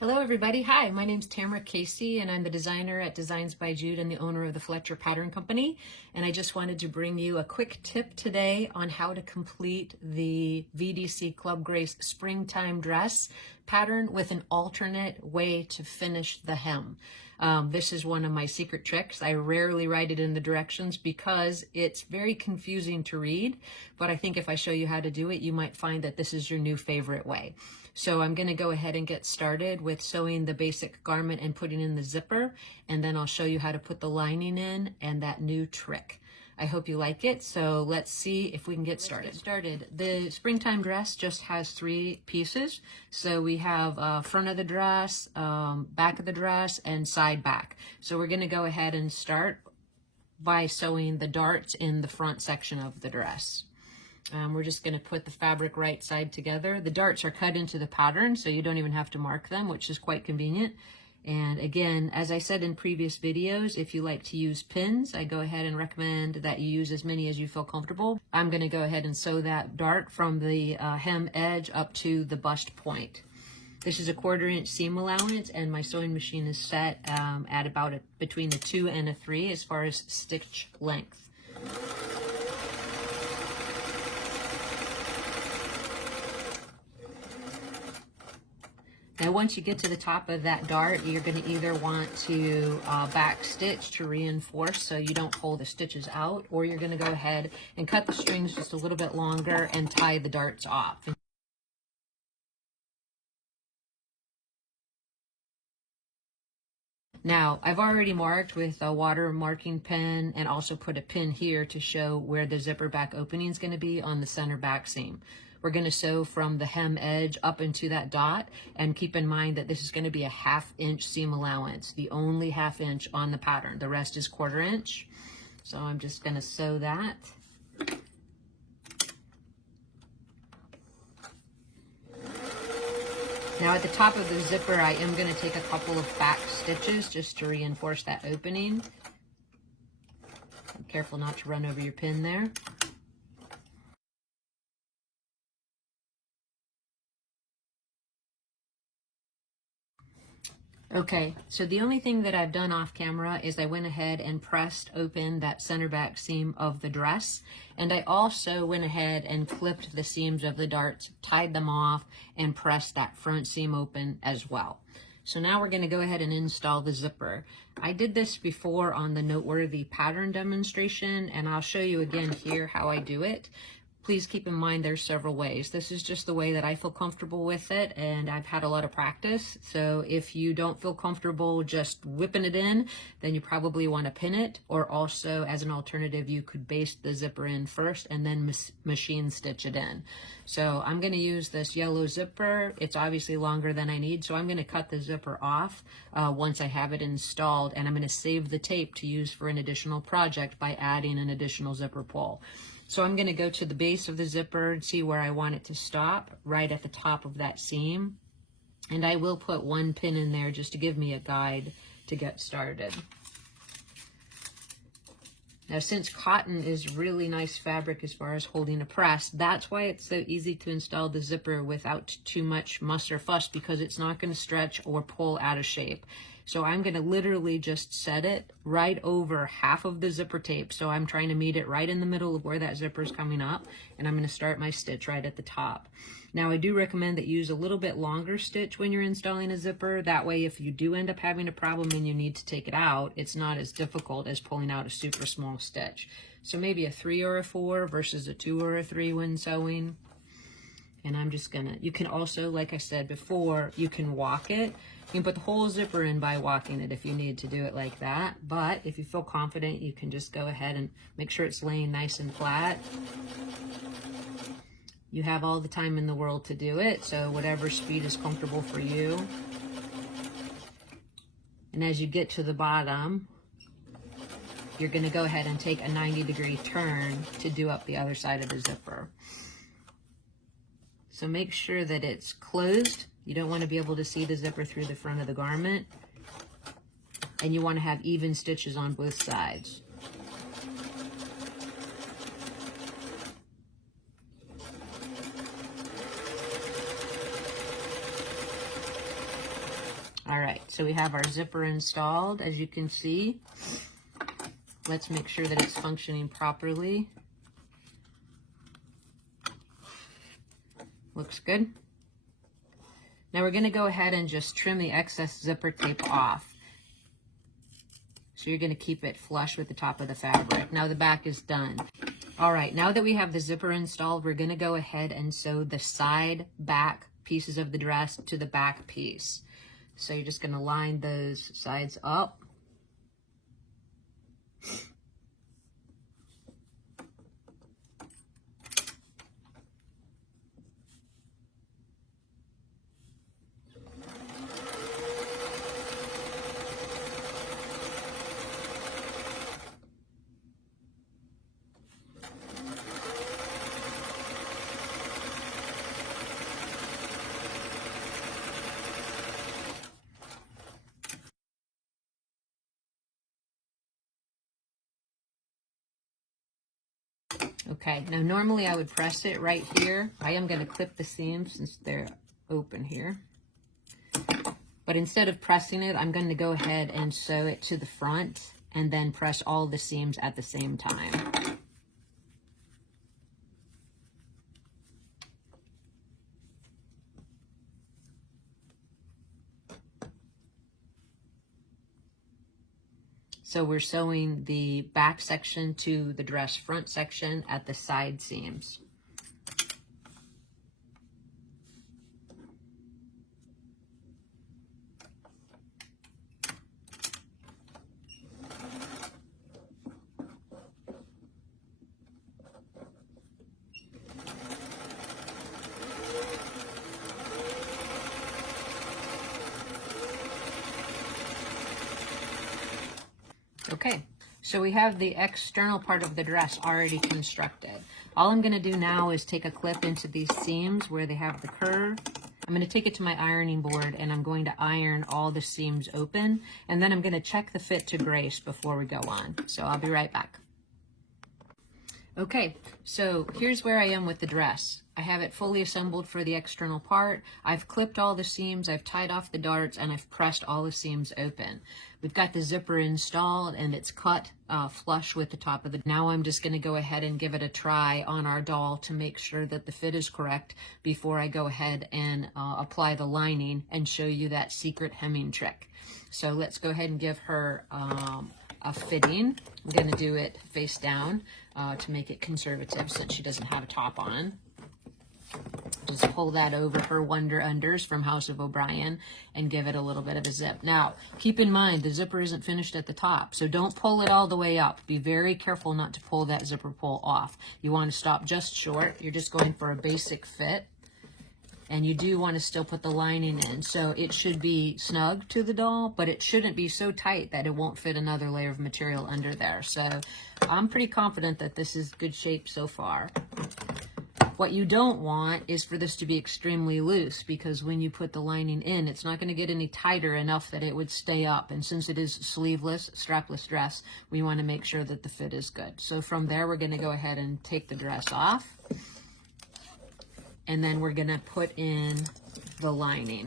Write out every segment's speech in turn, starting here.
Hello everybody. Hi, my name's Tamara Casey and I'm the designer at Designs by Jude and the owner of the Fletcher Pattern Company. And I just wanted to bring you a quick tip today on how to complete the VDC Club Grace springtime dress pattern with an alternate way to finish the hem. This is one of my secret tricks. I rarely write it in the directions because it's very confusing to read, but I think if I show you how to do it, you might find that this is your new favorite way. So I'm going to go ahead and get started with sewing the basic garment and putting in the zipper, and then I'll show you how to put the lining in and that new trick. I hope you like it, so let's see if we can get started. The springtime dress just has 3 pieces. So we have front of the dress, back of the dress, and side back. So we're going to go ahead and start by sewing the darts in the front section of the dress. We're just going to put the fabric right side together. The darts are cut into the pattern, so you don't even have to mark them, which is quite convenient. And again, as I said in previous videos, if you like to use pins, I go ahead and recommend that you use as many as you feel comfortable. I'm going to go ahead and sew that dart from the hem edge up to the bust point. This is a 1/4 inch seam allowance, and my sewing machine is set at about between a 2 and a 3 as far as stitch length. Now once you get to the top of that dart, you're going to either want to back stitch to reinforce so you don't pull the stitches out, or you're going to go ahead and cut the strings just a little bit longer and tie the darts off. Now, I've already marked with a water marking pen and also put a pin here to show where the zipper back opening is going to be on the center back seam. We're going to sew from the hem edge up into that dot, and keep in mind that this is going to be a 1/2 inch seam allowance, the only 1/2 inch on the pattern. The rest is 1/4 inch. So I'm just going to sew that. Now at the top of the zipper, I am going to take a couple of back stitches just to reinforce that opening. Be careful not to run over your pin there. Okay, so the only thing that I've done off camera is I went ahead and pressed open that center back seam of the dress, and I also went ahead and clipped the seams of the darts, tied them off, and pressed that front seam open as well. So now we're going to go ahead and install the zipper. I did this before on the noteworthy pattern demonstration, and I'll show you again here how I do it. Please keep in mind there's several ways. This is just the way that I feel comfortable with it, and I've had a lot of practice. So if you don't feel comfortable just whipping it in, then you probably want to pin it, or also as an alternative, you could baste the zipper in first and then machine stitch it in. So I'm going to use this yellow zipper. It's obviously longer than I need, so I'm going to cut the zipper off once I have it installed, and I'm going to save the tape to use for an additional project by adding an additional zipper pull. So I'm going to go to the base of the zipper and see where I want it to stop, right at the top of that seam. And I will put 1 pin in there just to give me a guide to get started. Now, since cotton is really nice fabric as far as holding a press, that's why it's so easy to install the zipper without too much muss or fuss, because it's not going to stretch or pull out of shape. So I'm going to literally just set it right over half of the zipper tape. So I'm trying to meet it right in the middle of where that zipper is coming up, and I'm going to start my stitch right at the top. Now I do recommend that you use a little bit longer stitch when you're installing a zipper. That way, if you do end up having a problem and you need to take it out, it's not as difficult as pulling out a super small stitch. So maybe a 3 or a 4 versus a 2 or a 3 when sewing. And I'm just gonna, you can also, like I said before, you can walk it. You can put the whole zipper in by walking it if you need to do it like that. But if you feel confident, you can just go ahead and make sure it's laying nice and flat. You have all the time in the world to do it, so whatever speed is comfortable for you. And as you get to the bottom, you're gonna go ahead and take a 90-degree turn to do up the other side of the zipper. So make sure that it's closed. You don't want to be able to see the zipper through the front of the garment. And you want to have even stitches on both sides. So we have our zipper installed, as you can see. Let's make sure that it's functioning properly. Looks good. Now we're going to go ahead and just trim the excess zipper tape off. So you're going to keep it flush with the top of the fabric. Now the back is done. All right, now that we have the zipper installed, we're going to go ahead and sew the side back pieces of the dress to the back piece. So you're just going to line those sides up. Okay, now normally I would press it right here. I am going to clip the seams since they're open here. But instead of pressing it, I'm going to go ahead and sew it to the front and then press all the seams at the same time. So we're sewing the back section to the dress front section at the side seams. Okay, so we have the external part of the dress already constructed. All I'm going to do now is take a clip into these seams where they have the curve. I'm going to take it to my ironing board and I'm going to iron all the seams open, and then I'm going to check the fit to grace before we go on. So I'll be right back. Okay, so here's where I am with the dress. I have it fully assembled for the external part. I've clipped all the seams, I've tied off the darts, and I've pressed all the seams open. We've got the zipper installed and it's cut flush with the top of the... Now I'm just going to go ahead and give it a try on our doll to make sure that the fit is correct before I go ahead and apply the lining and show you that secret hemming trick. So let's go ahead and give her a fitting. I'm going to do it face down to make it conservative since she doesn't have a top on. Just pull that over her Wonder Unders from House of O'Brien and give it a little bit of a zip. Now, keep in mind, the zipper isn't finished at the top, so don't pull it all the way up. Be very careful not to pull that zipper pull off. You want to stop just short. You're just going for a basic fit. And you do want to still put the lining in. So it should be snug to the doll, but it shouldn't be so tight that it won't fit another layer of material under there. So I'm pretty confident that this is good shape so far. What you don't want is for this to be extremely loose, because when you put the lining in, it's not going to get any tighter enough that it would stay up. And since it is sleeveless, strapless dress, we want to make sure that the fit is good. So from there, we're going to go ahead and take the dress off. And then we're going to put in the lining.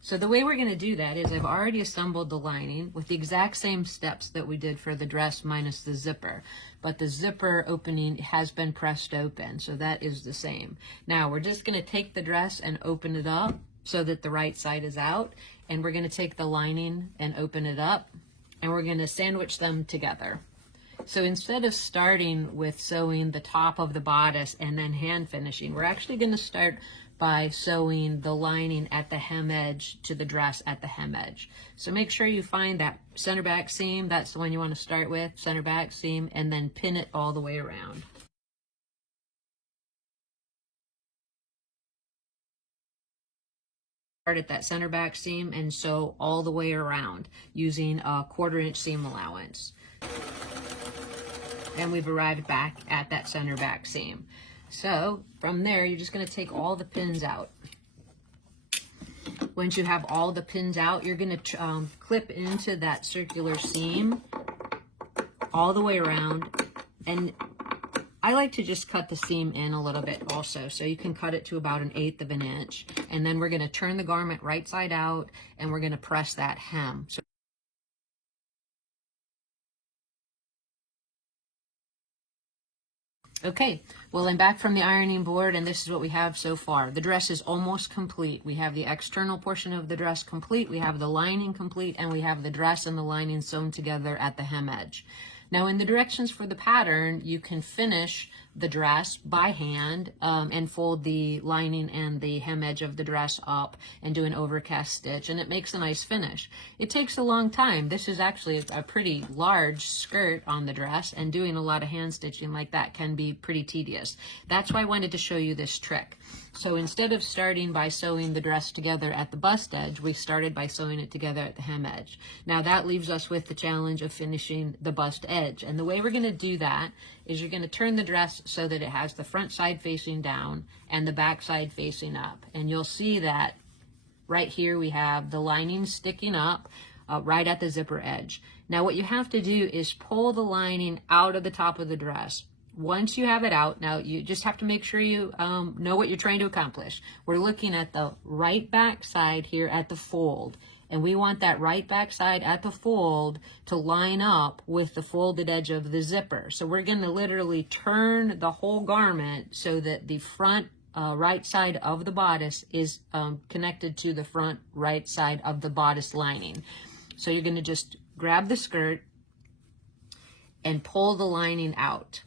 So the way we're going to do that is I've already assembled the lining with the exact same steps that we did for the dress minus the zipper. But the zipper opening has been pressed open, so that is the same. Now we're just going to take the dress and open it up so that the right side is out. And we're going to take the lining and open it up. And we're going to sandwich them together. So instead of starting with sewing the top of the bodice and then hand finishing, we're actually going to start by sewing the lining at the hem edge to the dress at the hem edge. So make sure you find that center back seam, that's the one you want to start with, center back seam, and then pin it all the way around. Start at that center back seam and sew all the way around using a 1/4 inch seam allowance. And we've arrived back at that center back seam. So from there, you're just going to take all the pins out. Once you have all the pins out, you're going to clip into that circular seam all the way around. And I like to just cut the seam in a little bit also. So you can cut it to about 1/8 of an inch. And then we're gonna turn the garment right side out and we're gonna press that hem. So okay, well, I'm back from the ironing board, and this is what we have so far. The dress is almost complete. We have the external portion of the dress complete, we have the lining complete, and we have the dress and the lining sewn together at the hem edge. Now, in the directions for the pattern, you can finish the dress by hand and fold the lining and the hem edge of the dress up and do an overcast stitch, and it makes a nice finish. It takes a long time. This is actually a pretty large skirt on the dress, and doing a lot of hand stitching like that can be pretty tedious. That's why I wanted to show you this trick. So instead of starting by sewing the dress together at the bust edge, we started by sewing it together at the hem edge. Now that leaves us with the challenge of finishing the bust edge. And the way we're going to do that is you're going to turn the dress so that it has the front side facing down and the back side facing up. And you'll see that right here we have the lining sticking up right at the zipper edge. Now what you have to do is pull the lining out of the top of the dress. Once you have it out, now you just have to make sure you know what you're trying to accomplish. We're looking at the right back side here at the fold, and we want that right back side at the fold to line up with the folded edge of the zipper. So we're going to literally turn the whole garment so that the front right side of the bodice is connected to the front right side of the bodice lining. So you're going to just grab the skirt and pull the lining out.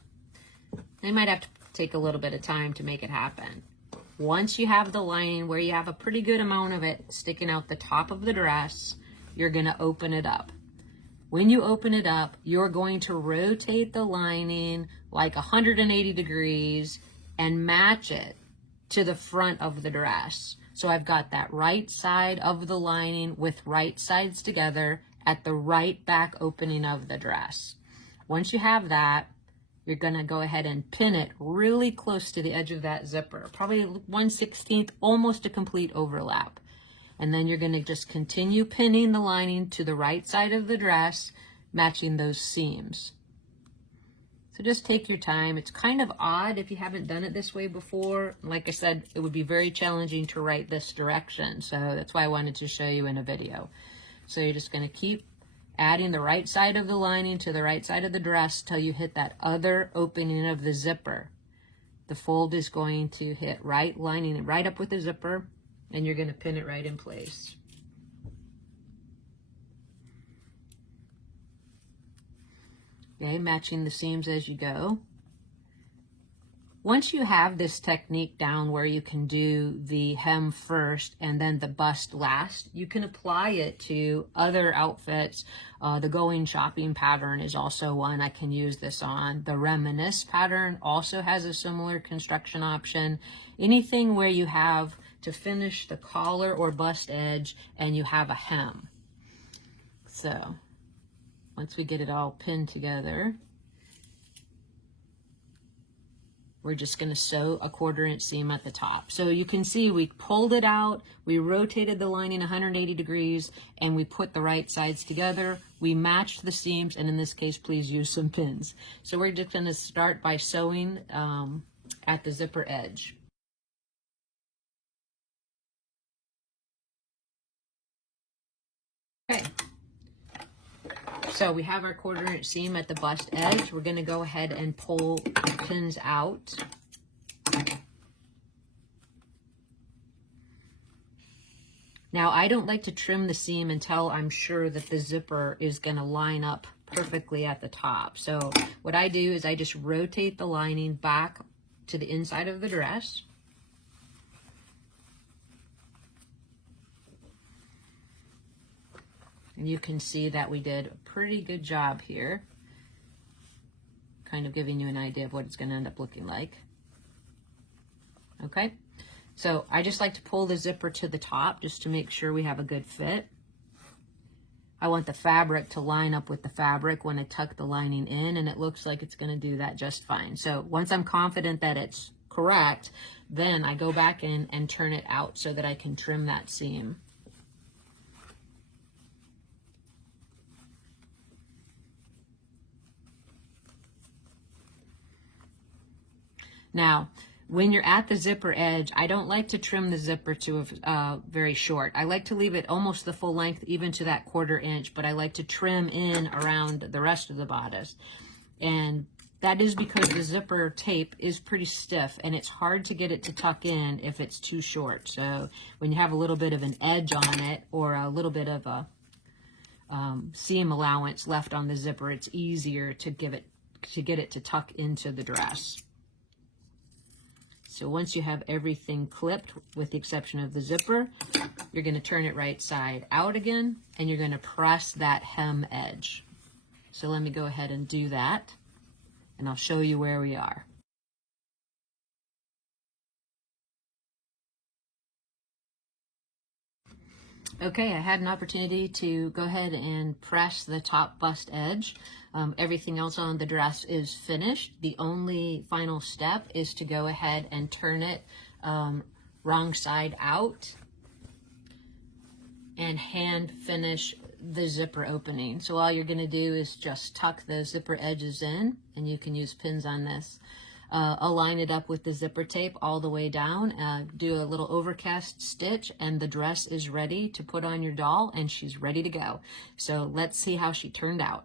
You might have to take a little bit of time to make it happen. Once you have the lining where you have a pretty good amount of it sticking out the top of the dress, you're going to open it up. When you open it up, you're going to rotate the lining like 180 degrees and match it to the front of the dress. So I've got that right side of the lining with right sides together at the right back opening of the dress. Once you have that, you're going to go ahead and pin it really close to the edge of that zipper, probably 1/16, almost a complete overlap. And then you're going to just continue pinning the lining to the right side of the dress, matching those seams. So just take your time. It's kind of odd if you haven't done it this way before. Like I said, it would be very challenging to write this direction, so that's why I wanted to show you in a video. So you're just going to keep adding the right side of the lining to the right side of the dress till you hit that other opening of the zipper. The fold is going to hit right, lining it right up with the zipper, and you're going to pin it right in place. Okay, matching the seams as you go. Once you have this technique down where you can do the hem first and then the bust last, you can apply it to other outfits. The going shopping pattern is also one I can use this on. The reminisce pattern also has a similar construction option. Anything where you have to finish the collar or bust edge and you have a hem. So once we get it all pinned together, we're just going to sew a 1/4 inch seam at the top. So you can see we pulled it out, we rotated the lining 180 degrees, and we put the right sides together. We matched the seams, and in this case, please use some pins. So we're just going to start by sewing at the zipper edge. Okay. So we have our 1/4 inch seam at the bust edge. We're going to go ahead and pull the pins out. Now I don't like to trim the seam until I'm sure that the zipper is going to line up perfectly at the top. So what I do is I just rotate the lining back to the inside of the dress. And you can see that we did a pretty good job here, kind of giving you an idea of what it's going to end up looking like. Okay, so I just like to pull the zipper to the top just to make sure we have a good fit. I want the fabric to line up with the fabric when I tuck the lining in, and it looks like it's going to do that just fine. So once I'm confident that it's correct, then I go back in and turn it out so that I can trim that seam. Now, when you're at the zipper edge, I don't like to trim the zipper to very short. I like to leave it almost the full length, even to that 1/4 inch, but I like to trim in around the rest of the bodice. And that is because the zipper tape is pretty stiff and it's hard to get it to tuck in if it's too short. So when you have a little bit of an edge on it or a little bit of a seam allowance left on the zipper, it's easier to get it to tuck into the dress. So once you have everything clipped, with the exception of the zipper, you're going to turn it right side out again, and you're going to press that hem edge. So let me go ahead and do that, and I'll show you where we are. Okay, I had an opportunity to go ahead and press the top bust edge. Everything else on the dress is finished. The only final step is to go ahead and turn it wrong side out and hand finish the zipper opening. So all you're going to do is just tuck the zipper edges in, and you can use pins on this. Align it up with the zipper tape all the way down, do a little overcast stitch, and the dress is ready to put on your doll, and she's ready to go. So let's see how she turned out.